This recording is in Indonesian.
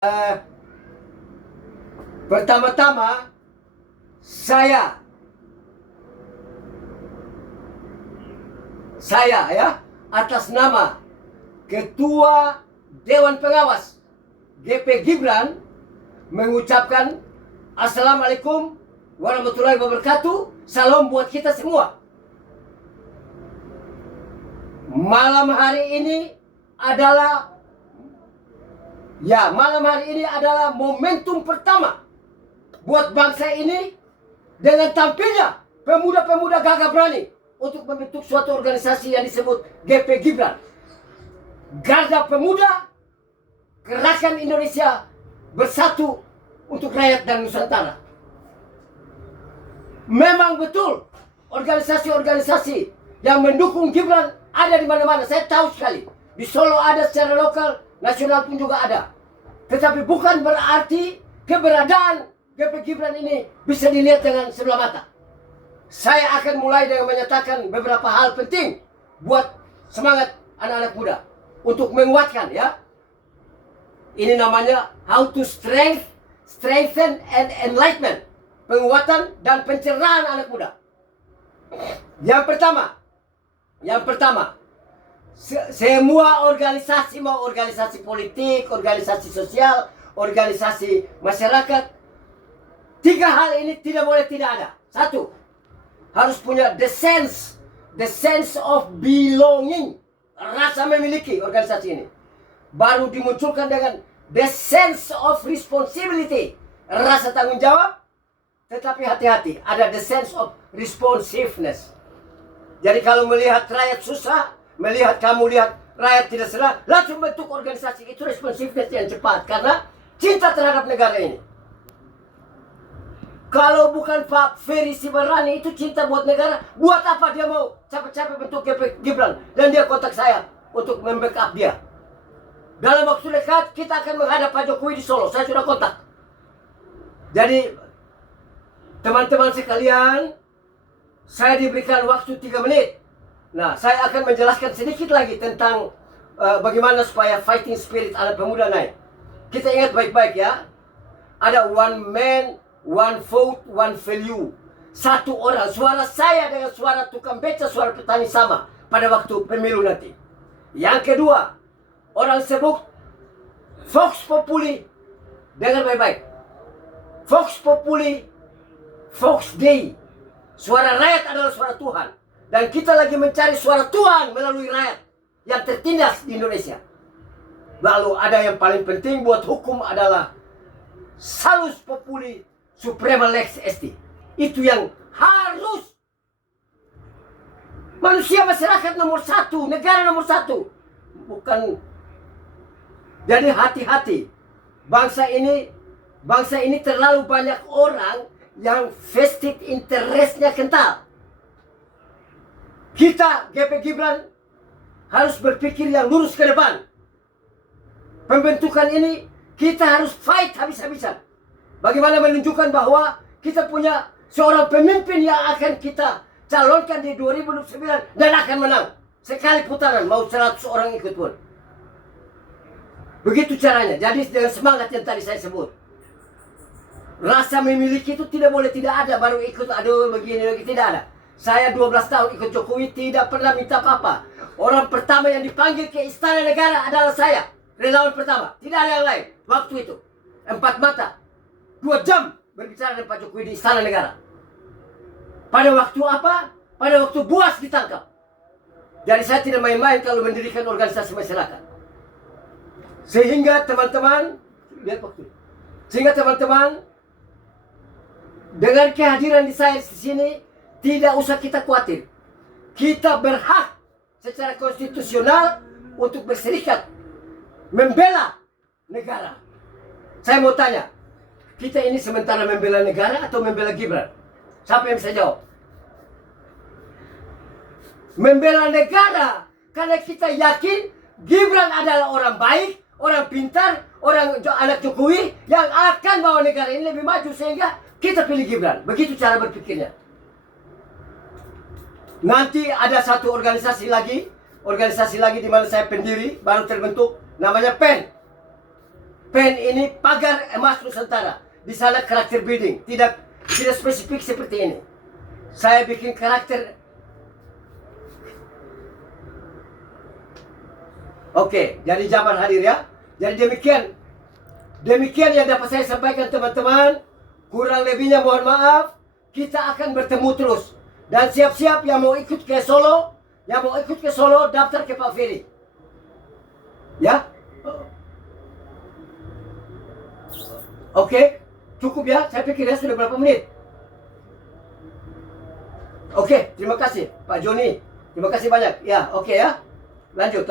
Eh, Pertama-tama saya ya, atas nama Ketua Dewan Pengawas GP Gibran mengucapkan Assalamualaikum warahmatullahi wabarakatuh. Salam buat kita semua. Malam hari ini adalah momentum pertama buat bangsa ini dengan tampilnya pemuda-pemuda gagah berani untuk membentuk suatu organisasi yang disebut GP Gibran. Garda Pemuda Gerakan Indonesia Bersatu untuk Rakyat dan Nusantara. Memang betul organisasi-organisasi yang mendukung Gibran ada di mana-mana. Saya tahu sekali. Di Solo ada, secara lokal, nasional pun juga ada. Tetapi bukan berarti keberadaan GP Gibran ini bisa dilihat dengan sebelah mata. Saya akan mulai dengan menyatakan beberapa hal penting buat semangat anak-anak muda untuk menguatkan ya. Ini namanya how to strengthen and enlightenment. Penguatan dan pencerahan anak muda. Yang pertama, semua organisasi, mau organisasi politik, organisasi sosial, organisasi masyarakat, tiga hal ini tidak boleh tidak ada. Satu, harus punya the sense of belonging, rasa memiliki organisasi ini. Baru dimunculkan dengan the sense of responsibility, rasa tanggung jawab. Tetapi hati-hati, ada the sense of responsiveness. Jadi kalau melihat rakyat susah, kamu lihat rakyat tidak senang, langsung bentuk organisasi. Itu responsiveness yang cepat, karena cinta terhadap negara ini. Kalau bukan Pak Ferry Sibarani itu cinta buat negara, buat apa dia mau capek-capek bentuk GP Gibran? Dan dia kontak saya untuk membackup dia. Dalam waktu dekat kita akan menghadap Pak Jokowi di Solo. Saya sudah kontak. Jadi teman-teman sekalian, saya diberikan waktu 3 menit. Nah, saya akan menjelaskan sedikit lagi tentang bagaimana supaya fighting spirit anak pemuda naik. Kita ingat baik-baik ya. Ada one man, one vote, one value. Satu orang, suara saya dengan suara tukang beca, suara petani sama pada waktu pemilu nanti. Yang kedua, orang sebut Vox Populi. Dengar baik-baik. Vox Populi, Vox Dei. Suara rakyat adalah suara Tuhan. Dan kita lagi mencari suara Tuhan melalui rakyat yang tertindas di Indonesia. Lalu ada yang paling penting buat hukum adalah Salus Populi Suprema Lex Esti. Itu yang harus. Manusia masyarakat nomor satu, negara nomor satu. Bukan. Jadi hati-hati. Bangsa ini terlalu banyak orang yang vested interestnya kental. Kita GP Gibran harus berpikir yang lurus ke depan. Pembentukan ini kita harus fight habis-habisan. Bagaimana menunjukkan bahwa kita punya seorang pemimpin yang akan kita calonkan di 2029 dan akan menang. Sekali putaran, mau 100 orang ikut pun. Begitu caranya. Jadi dengan semangat yang tadi saya sebut. Rasa memiliki itu tidak boleh tidak ada. Baru ikut, aduh begini, tidak ada. Saya 12 tahun ikut Jokowi, tidak pernah minta apa-apa. Orang pertama yang dipanggil ke Istana Negara adalah saya. Relawan pertama. Tidak ada yang lain. Waktu itu. 4 mata. 2 jam berbicara dengan Pak Jokowi di Istana Negara. Pada waktu apa? Pada waktu Buas ditangkap. Jadi saya tidak main-main kalau mendirikan organisasi masyarakat. Sehingga teman-teman, lihat waktu. Sehingga teman-teman, dengan kehadiran di saya di sini, tidak usah kita khawatir. Kita berhak secara konstitusional untuk berserikat, membela negara. Saya mau tanya, kita ini sementara membela negara atau membela Gibran? Siapa yang bisa jawab? Membela negara, karena kita yakin Gibran adalah orang baik, orang pintar, orang anak Jokowi yang akan bawa negara ini lebih maju, sehingga kita pilih Gibran. Begitu cara berpikirnya. Nanti ada satu organisasi lagi di mana saya pendiri, baru terbentuk, namanya PEN. pen ini pagar emas Nusantara. Di sana karakter building, tidak spesifik seperti ini. Saya bikin karakter. Oke, jadi zaman hadir ya. Jadi demikian yang dapat saya sampaikan teman-teman. Kurang lebihnya mohon maaf. Kita akan bertemu terus. Dan siap-siap yang mau ikut ke Solo, daftar ke Pak Ferry. Ya. Oke, cukup ya. Saya pikir ya sudah berapa menit. Oke, terima kasih Pak Joni. Terima kasih banyak. Ya, oke ya. Lanjut.